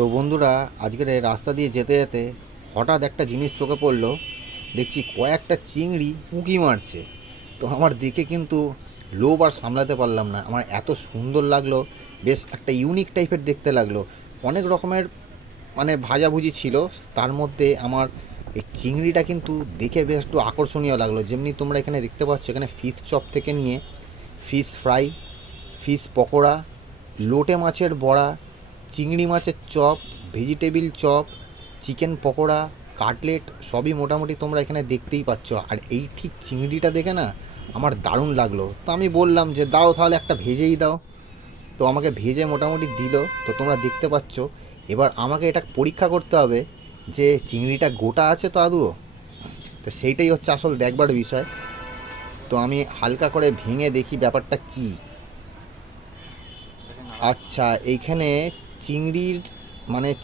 তো বন্ধুরা, আজকের এই রাস্তা দিয়ে যেতে যেতে হঠাৎ একটা জিনিস চোখে পড়লো। দেখছি কয়েকটা চিংড়ি উঁকি মারছে। তো আমার দেখে কিন্তু লোভ আর সামলাতে পারলাম না, আমার এত সুন্দর লাগলো। বেশ একটা ইউনিক টাইপের দেখতে লাগলো। অনেক রকমের ভাজাভুজি ছিল, তার মধ্যে আমার এই চিংড়িটা কিন্তু দেখে বেশ একটু আকর্ষণীয় লাগলো। যেমনি তোমরা এখানে দেখতে পাচ্ছ, এখানে ফিশ চপ থেকে নিয়ে ফিশ ফ্রাই, ফিশ পকোড়া, লোটে মাছের বড়া, চিংড়ি মাছের chop, vegetable chop, chicken pakora, cutlet সবই মোটামুটি তোমরা এখানে দেখতেই পাচ্ছ। আর এই ঠিক চিংড়িটা দেখে না আমার দারুণ লাগলো। তো আমি বললাম যে দাও তাহলে একটা ভেজেই দাও। তো আমাকে ভেজে মোটামুটি দিল। তো তোমরা দেখতে পাচ্ছ, এবার আমাকে এটা পরীক্ষা করতে হবে যে চিংড়িটা গোটা আছে তো আদৌ। তো সেইটাই হচ্ছে আসল দেখবার বিষয়। তো আমি হালকা করে ভেঙে দেখি ব্যাপারটা কী। আচ্ছা, এইখানে চিংড়ির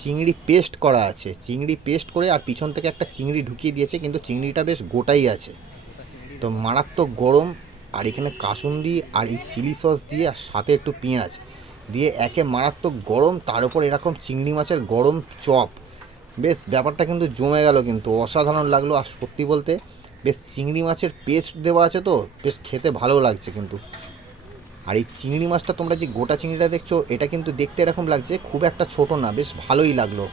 চিংড়ি পেস্ট করা আছে, চিংড়ি পেস্ট করে আর পিছন থেকে একটা চিংড়ি ঢুকিয়ে দিয়েছে, কিন্তু চিংড়িটা বেশ গোটাই আছে। তো মারাত্মক গরম। আর এখানে কাসুন্দি আর এই চিলি সস দিয়ে আর সাথে একটু পেঁয়াজ দিয়ে একে মারাত্মক গরম, তার উপর এরকম চিংড়ি মাছের গরম চপ। বেশ ব্যাপারটা কিন্তু জমে গেল, কিন্তু অসাধারণ লাগলো। আর সত্যি বলতে বেশ চিংড়ি মাছের পেস্ট দেওয়া আছে, তো বেশ খেতে ভালো লাগছে কিন্তু। আর এই চিংড়ি মাছটা তোমরা যে গোটা চিংড়িটা দেখছো, এটা কিন্তু দেখতে এরকম লাগছে, খুব একটা ছোট না, বেশ ভালোই লাগলো।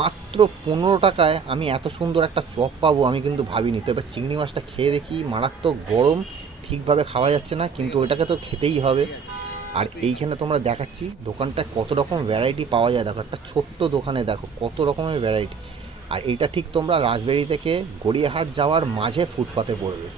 মাত্র 15 টাকায় আমি এত সুন্দর একটা চপ পাবো আমি কিন্তু ভাবিনি। তো এবার চিংড়ি মাছটা খেয়ে দেখি, মারাত্মক গরম, ঠিকভাবে খাওয়া যাচ্ছে না, কিন্তু ওইটাকে তো খেতেই হবে। আর এইখানে তোমরা দেখাচ্ছি দোকানটা কত রকম ভ্যারাইটি পাওয়া যায়। দেখো, একটা ছোট্ট দোকানে দেখো কত রকমের ভ্যারাইটি। আর এইটা ঠিক তোমরা রাজবাড়ি থেকে গড়িয়াহাট যাওয়ার মাঝে ফুটপাতে পড়বে।